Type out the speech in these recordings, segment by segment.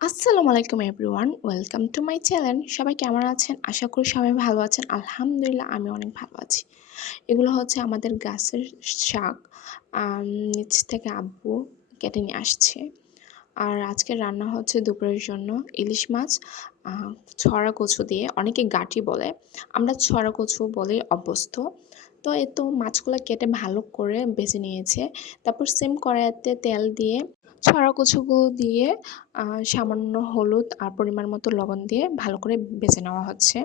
আসসালামু আলাইকুম everyone, welcome to my channel. সবাই কেমন আছেন? আশা করি সবাই ভালো আছেন। আলহামদুলিল্লাহ আমি অনেক ভালো আছি। এগুলো হচ্ছে আমাদের গাছের শাক। নিচ থেকে আব্বু কেটে নিয়ে আসছে। আর আজকে রান্না হচ্ছে দুপুরের জন্য ইলিশ মাছ, আ ছড়া কচু দিয়ে, অনেকে গাঁটি বলে। আমরা ছড়া কচু বলে অভ্যস্ত। তো মাছগুলা কেটে ভালো করে ভেজে নিয়েছে। তারপর সেম কড়াইতে তেল দিয়ে ছড়া কচুগুলো দিয়ে সামান্য হলুদ আর পরিমাণ মতো লবণ দিয়ে ভালো করে ভেজে নেওয়া হচ্ছে।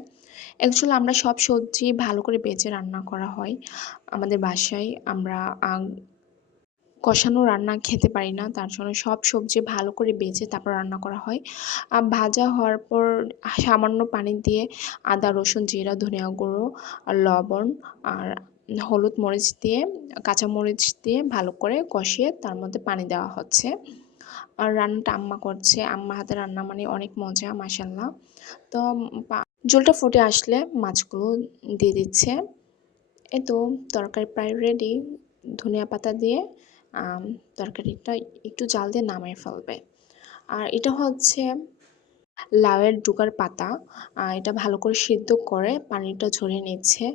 অ্যাকচুয়ালি আমরা সব সবজি ভালো করে ভেজে রান্না করা হয় আমাদের বাসায়। আমরা কষানো রান্না খেতে পারি না, তার জন্য সব সবজি ভালো করে ভেজে তারপর রান্না করা হয়। ভাজা হওয়ার পর সামান্য পানি দিয়ে আদা, রসুন, জিরা, ধনিয়া গুঁড়ো আর লবণ আর হলুদ, মরিচ দিয়ে, কাঁচামরিচ দিয়ে ভালো করে কষিয়ে তার মধ্যে পানি দেওয়া হচ্ছে। আর রান্নাটা আম্মা করছে। আম্মার হাতের রান্না মানে অনেক মজা, মাশাআল্লাহ। তো ঝোলটা ফুটে আসলে মাছগুলো দিয়ে দিচ্ছে। এই তো তরকারি প্রায় রেডি। ধনিয়া পাতা দিয়ে তরকারিটা একটু জাল দিয়ে নামিয়ে ফেলবে। আর এটা হচ্ছে লাউয়ের ডুকার পাতা। এটা ভালো করে সিদ্ধ করে পানিটা ঝরিয়ে নিচ্ছে।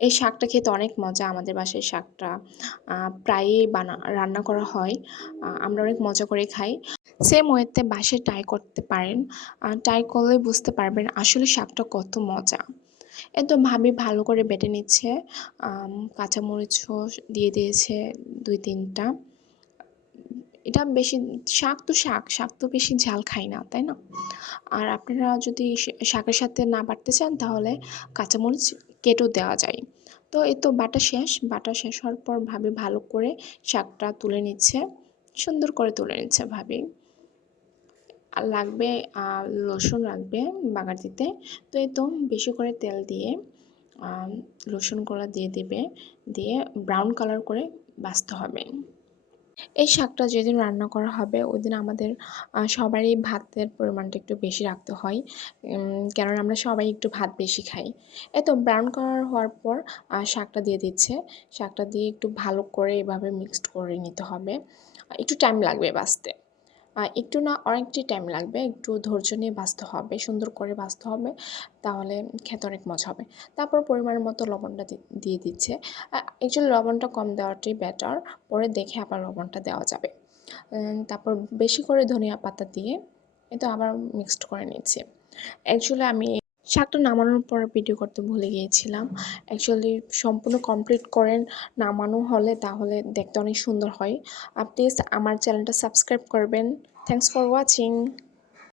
এই শাকটা খেতে অনেক মজা। আমাদের বাসায় শাকটা প্রায়ই রান্না করা হয়। আমরা অনেক মজা করে খাই। সেম ওয়েতে বাসায় ট্রাই করতে পারেন। ট্রাই করলে বুঝতে পারবেন আসলে শাকটা কত মজা। ভাবি ভালো করে বেটে নিচ্ছে। কাঁচামরিচও দিয়ে দিয়েছে ২-৩ টা। এটা বেশি শাক তো বেশি ঝাল খাই না, তাই না? আর আপনারা যদি শাকের সাথে না বাটতে চান তাহলে কাঁচামরিচ কেটেও দেওয়া যায়। তো বাটা শেষ হওয়ার পর ভাবি ভালো করে শাকটা তুলে নিচ্ছে। সুন্দর করে তুলে নিচ্ছে ভাবি। আর লাগবে রসুন লাগবে বাগার দিতে। তো বেশি করে তেল দিয়ে রসুনগুলো দিয়ে দিবে। দিয়ে ব্রাউন কালার করে ভাজতে হবে। এই শাকটা যেদিন রান্না করা হবে ওইদিন আমাদের সবারই ভাতের পরিমাণটা একটু বেশি রাখতে হয়। কেননা আমরা সবাই একটু ভাত বেশি খাই। ব্রাউন কালার হওয়ার পর শাকটা দিয়ে দিচ্ছে। শাকটা দিয়ে একটু ভালো করে এভাবে মিক্সড করে নিতে হবে। একটু টাইম লাগবে ভাজতে। একটু না, অনেকটাই টাইম লাগবে। একটু ধৈর্য নিয়ে ভাজতে হবে, সুন্দর করে ভাজতে হবে। তাহলে খেতে অনেক মজা হবে। তারপর পরিমাণের মতো লবণটা দিয়ে দিচ্ছে। অ্যাকচুয়ালি লবণটা কম দেওয়াটাই বেটার। পরে দেখে আবার লবণটা দেওয়া যাবে। তারপর বেশি করে ধনিয়া পাতা দিয়ে আবার মিক্সড করে নিচ্ছি। অ্যাকচুয়ালি আমি শাকটা নামানোর পর ভিডিও করতে ভুলে গিয়েছিলাম। অ্যাকচুয়ালি সম্পূর্ণ কমপ্লিট করেন নামানো হলে তাহলে দেখতে অনেক সুন্দর হয়। প্লিজ আমার চ্যানেলটা সাবস্ক্রাইব করবেন। Thanks for watching.